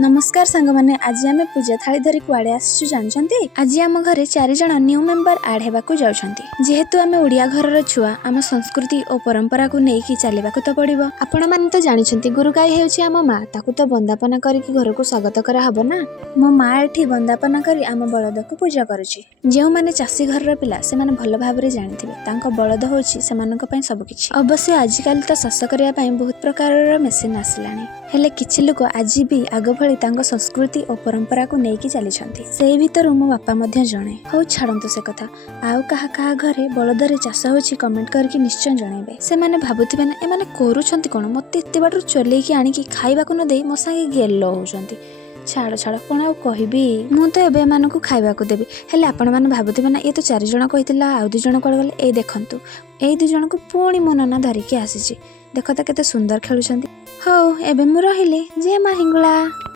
नमस्कार सांग मैंने आज आम पूजा थाली धरी कुआड़े आसु जानते आज आम घरे 4 जण न्यू मेंबर आड हेबाकू जाउछंती। जेहेतु आम ओडिया घरर छुआ आम संस्कृति और परंपरा को नेकी चलवाक तो पड़िबो। आपण माने तो जानिछंती गुरु गाई हेउची आम माँ, ताकू तो वंदापना करिकी घर को स्वागत करा हबो ना। मो माँ एठी वंदापना करी आम बलद को पूजा करूची। जेउ माने चासी घरर पिला से माने भल भाबरे जानिथिबे तांको बलद होउची सेमानक पई सब किछि। अवश्य आजिकाल तो चाष करिया पई बहुत प्रकारर मेसिन आसिलानी, हेले किछि लोक आज भी आग भली तांको संस्कृति और परंपरा को नेकी चलीछंती। सेही भितर मो बापा मध्य जणे। हो छाड़ंतु से कथा, आउ कहा घरे बलदरे चाष होछि कमेंट करके निश्चय जणेबे। से माने भाबुथिबे ना एमाने करूछंती कोन, मते एते बाटू चलेकी आनिकी खाइबाकू न देई मो संगे गेलो होउछंती। छाड़ छाड़ कोन आउ कहिबी, मु तो एबे मानकू खाइबाकू देबी। हेले आपण माने भाबुथिबे ना ए तो 4 जण कहितला आउ 2 जण कोड गले। ए देखंतु ए 2 जण को पुणी मो नना धरिकी आसीची। देख त केते सुंदर खेलुछंती। हो एबे मु रहिले जय मां हिंगुला।